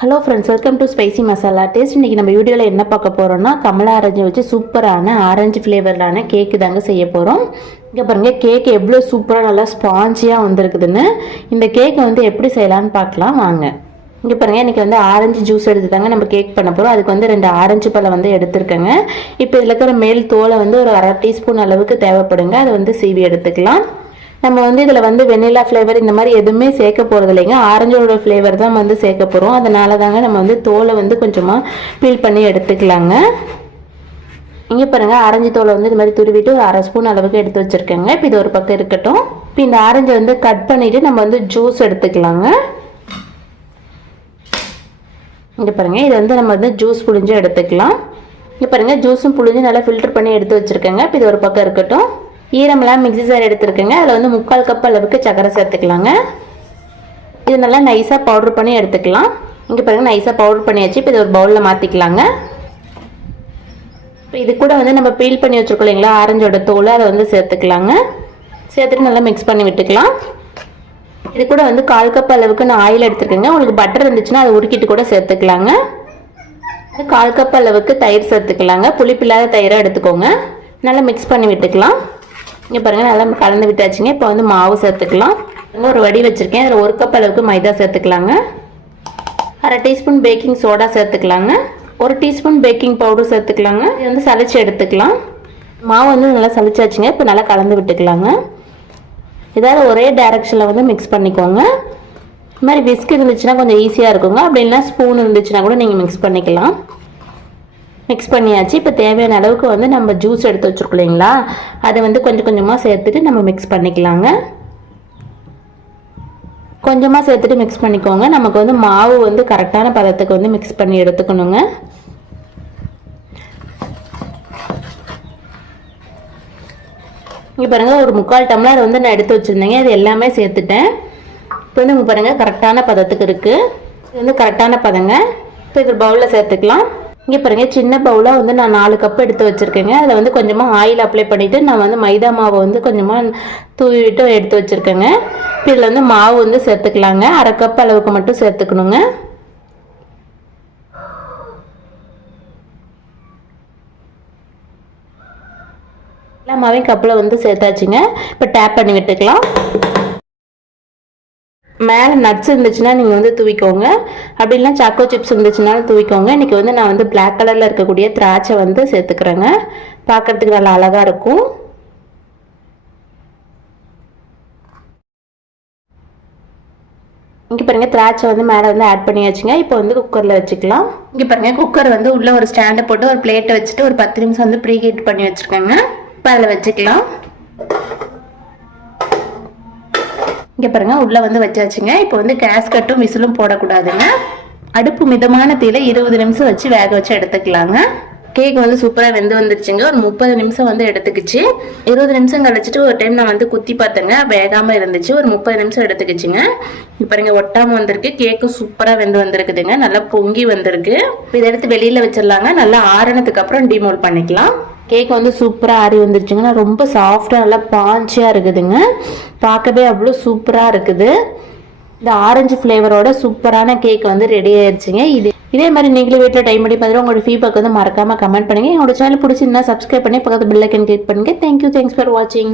Hello friends, welcome to spicy masala taste. இன்றைக்கி நம்ம வீடியோவில் என்ன பார்க்க போகிறோம்னா, கமலா ஆரஞ்சு வச்சு சூப்பரான ஆரஞ்சு ஃப்ளேவர்லான கேக்கு தாங்க செய்ய போகிறோம். இங்கே பாருங்கள், கேக் எவ்வளோ சூப்பராக நல்லா ஸ்பாஞ்சியாக வந்திருக்குதுன்னு. இந்த கேக்கை வந்து எப்படி செய்யலான்னு பார்க்கலாம் வாங்க. இங்கே பாருங்கள், இன்றைக்கி வந்து ஆரஞ்சு ஜூஸ் எடுத்து தாங்க நம்ம கேக் பண்ண போகிறோம். அதுக்கு வந்து 2 ஆரஞ்சு பழம் வந்து எடுத்துருக்கேங்க. இப்போ இதில் இருக்கிற மேல் தோலை வந்து ஒரு 1/2 டீஸ்பூன் அளவுக்கு தேவைப்படுங்க. அதை வந்து சீவி எடுத்துக்கலாம். நம்ம வந்து இதில் வந்து வெண்ணிலா ஃப்ளேவர் இந்த மாதிரி எதுவுமே சேர்க்க போகிறது இல்லைங்க. ஆரஞ்சோட ஃப்ளேவர் தான் வந்து சேர்க்க போகிறோம். அதனால தாங்க நம்ம வந்து தோலை வந்து கொஞ்சமாக பீல் பண்ணி எடுத்துக்கலாங்க. இங்கே பாருங்கள், ஆரஞ்சு தோலை வந்து இது மாதிரி துருவிட்டு ஒரு 1/2 ஸ்பூன் அளவுக்கு எடுத்து வச்சுருக்கேங்க. இப்போ இது ஒரு பக்கம் இருக்கட்டும். இப்போ இந்த ஆரஞ்சை வந்து கட் பண்ணிவிட்டு நம்ம வந்து ஜூஸ் எடுத்துக்கலாங்க. இங்கே பாருங்கள், இது வந்து நம்ம வந்து ஜூஸ் புழிஞ்சு எடுத்துக்கலாம். இங்கே பாருங்கள், ஜூஸும் புழிஞ்சு நல்லா ஃபில்டர் பண்ணி எடுத்து வச்சுருக்கேங்க. இப்போ இது ஒரு பக்கம் இருக்கட்டும். ஈரமெல்லாம் மிக்ஸி ஜார் எடுத்துருக்கேங்க. அதில் வந்து 3/4 கப் அளவுக்கு சக்கரை சேர்த்துக்கலாங்க. இது நல்லா நைஸாக பவுடர் பண்ணி எடுத்துக்கலாம். இங்கே பாருங்கள், நைஸாக பவுடர் பண்ணியாச்சு. இப்போ இது ஒரு பவுலில் மாற்றிக்கலாங்க. இப்போ இது கூட வந்து நம்ம பீல் பண்ணி வச்சுருக்கோம் இல்லைங்களா ஆரஞ்சோட தோல், அதை வந்து சேர்த்துக்கலாங்க. சேர்த்துட்டு நல்லா மிக்ஸ் பண்ணி விட்டுக்கலாம். இது கூட வந்து 1/4 கப் அளவுக்கு நான் ஆயில் எடுத்துருக்கேங்க. உங்களுக்கு பட்டர் இருந்துச்சுன்னா அதை உருக்கிட்டு கூட சேர்த்துக்கலாங்க. 1/4 கப் அளவுக்கு தயிர் சேர்த்துக்கலாங்க. புளிப்பில்லாத தயிராக எடுத்துக்கோங்க. நல்லா மிக்ஸ் பண்ணி விட்டுக்கலாம். இங்கே பாருங்கள், நல்லா கலந்து விட்டாச்சுங்க. இப்போ வந்து மாவு சேர்த்துக்கலாம். ஒரு வடி வச்சுருக்கேன். அதில் 1 கப் அளவுக்கு மைதா சேர்த்துக்கலாங்க. 1/2 டீஸ்பூன் பேக்கிங் சோடா சேர்த்துக்கலாங்க. 1 டீஸ்பூன் பேக்கிங் பவுடர் சேர்த்துக்கலாங்க. இது வந்து சளிச்சு எடுத்துக்கலாம். மாவு வந்து நல்லா சளிச்சாச்சுங்க. இப்போ நல்லா கலந்து விட்டுக்கலாங்க. ஏதாவது ஒரே டைரக்ஷனில் வந்து மிக்ஸ் பண்ணிக்கோங்க. இது மாதிரி விஸ்க் இருந்துச்சுன்னா கொஞ்சம் ஈஸியாக இருக்குங்க. அப்படி இல்லைனா ஸ்பூன் இருந்துச்சுன்னா கூட நீங்கள் மிக்ஸ் பண்ணிக்கலாம். மிக்ஸ் பண்ணியாச்சு. இப்போ தேவையான அளவுக்கு வந்து நம்ம ஜூஸ் எடுத்து வச்சுருக்கோம் இல்லைங்களா, அதை வந்து கொஞ்சம் கொஞ்சமாக சேர்த்துட்டு நம்ம மிக்ஸ் பண்ணிக்கலாங்க. கொஞ்சமாக சேர்த்துட்டு மிக்ஸ் பண்ணிக்கோங்க. நமக்கு வந்து மாவு வந்து கரெக்டான பதத்துக்கு வந்து மிக்ஸ் பண்ணி எடுத்துக்கணுங்க. இங்கே பாருங்கள், ஒரு 3/4 டம்ளர் வந்து நான் எடுத்து வச்சுருந்தேங்க. அது எல்லாமே சேர்த்துட்டேன். இப்போ வந்து இங்கே பாருங்கள், கரெக்டான பதத்துக்கு இருக்குது. இது வந்து கரெக்டான பதங்க. இப்போ இது பவுலில் சேர்த்துக்கலாம். இங்கே பாருங்கள், சின்ன பவுலாக வந்து நான் 4 கப் எடுத்து வச்சுருக்கேங்க. அதில் வந்து கொஞ்சமாக ஆயில் அப்ளை பண்ணிவிட்டு நான் வந்து மைதா மாவை வந்து கொஞ்சமாக தூவிட்டு எடுத்து வச்சுருக்கேங்க. இப்போ இதில் வந்து மாவு வந்து சேர்த்துக்கலாங்க. 1/2 கப் அளவுக்கு மட்டும் சேர்த்துக்கணுங்க. எல்லா மாவையும் கப்பில் வந்து சேர்த்தாச்சுங்க. இப்போ டேப் பண்ணி விட்டுக்கலாம். மேலே நட்ஸ் இருந்துச்சுன்னா நீங்கள் வந்து தூவிக்கோங்க. அப்படி இல்லைனா சாக்கோ சிப்ஸ் இருந்துச்சுனாலும் தூவிக்கோங்க. இன்றைக்கி வந்து நான் வந்து பிளாக் கலரில் இருக்கக்கூடிய திராட்சை வந்து சேர்த்துக்கிறேங்க. பார்க்குறதுக்கு நல்லா அழகாக இருக்கும். இங்கே பாருங்கள், திராட்சை வந்து மேலே வந்து ஆட் பண்ணியாச்சுங்க. இப்போ வந்து குக்கரில் வச்சுக்கலாம். இங்கே பாருங்கள், குக்கர் வந்து உள்ளே ஒரு ஸ்டாண்டை போட்டு ஒரு பிளேட்டை வச்சுட்டு ஒரு 10 நிமிஷம் வந்து ப்ரீ ஹீட் பண்ணி வச்சுருக்கேங்க. இப்போ அதில் வச்சுக்கலாம். இங்கே பாருங்கள், உள்ளே வந்து வச்சாச்சுங்க. இப்போ வந்து கேஸ்கட்டும் விசிலும் போடக்கூடாதுங்க. அடுப்பு மிதமான தீயில 20 நிமிஷம் வச்சு வேக வச்சு எடுத்துக்கலாங்க. கேக் வந்து சூப்பராக வெந்து வந்துருச்சுங்க. ஒரு 30 நிமிஷம் வந்து எடுத்துக்கிச்சு. 20 நிமிஷம் கழிச்சிட்டு ஒரு டைம் நான் வந்து குத்தி பார்த்தேங்க, வேகாமல் இருந்துச்சு. ஒரு 30 நிமிஷம் எடுத்துக்கிச்சுங்க. இப்போ பாருங்க, ஒட்டாமல் வந்திருக்கு. கேக்கு சூப்பராக வெந்து வந்திருக்குதுங்க. நல்லா பொங்கி வந்திருக்கு. இதை எடுத்து வெளியில் வச்சிடலாங்க. நல்லா ஆறுனதுக்கு அப்புறம் டிமோல்ட் பண்ணிக்கலாம். கேக் வந்து சூப்பராக ஆறி வந்துருச்சுங்க. ரொம்ப சாஃப்டாக நல்லா பாஞ்சியாக இருக்குதுங்க. பார்க்கவே அவ்வளோ சூப்பராக இருக்குது. இந்த ஆரஞ்சு ஃப்ளேவரோட சூப்பரான கேக் வந்து ரெடி ஆயிடுச்சுங்க. இதே மாதிரி நீங்களும் வீட்டில் டைம் பண்ணி பார்த்துட்டு உங்களோட ஃபீட்பேக் வந்து மறக்காமல் கமெண்ட் பண்ணுங்கள். என்னோட சேனல் பிடிச்சிருந்தா சப்ஸ்கிரைப் பண்ணி பக்கத்து பெல் ஐக்கன் கிளிக் பண்ணுங்கள். தேங்க்யூ, தேங்க்ஸ் ஃபார் வாட்சிங்.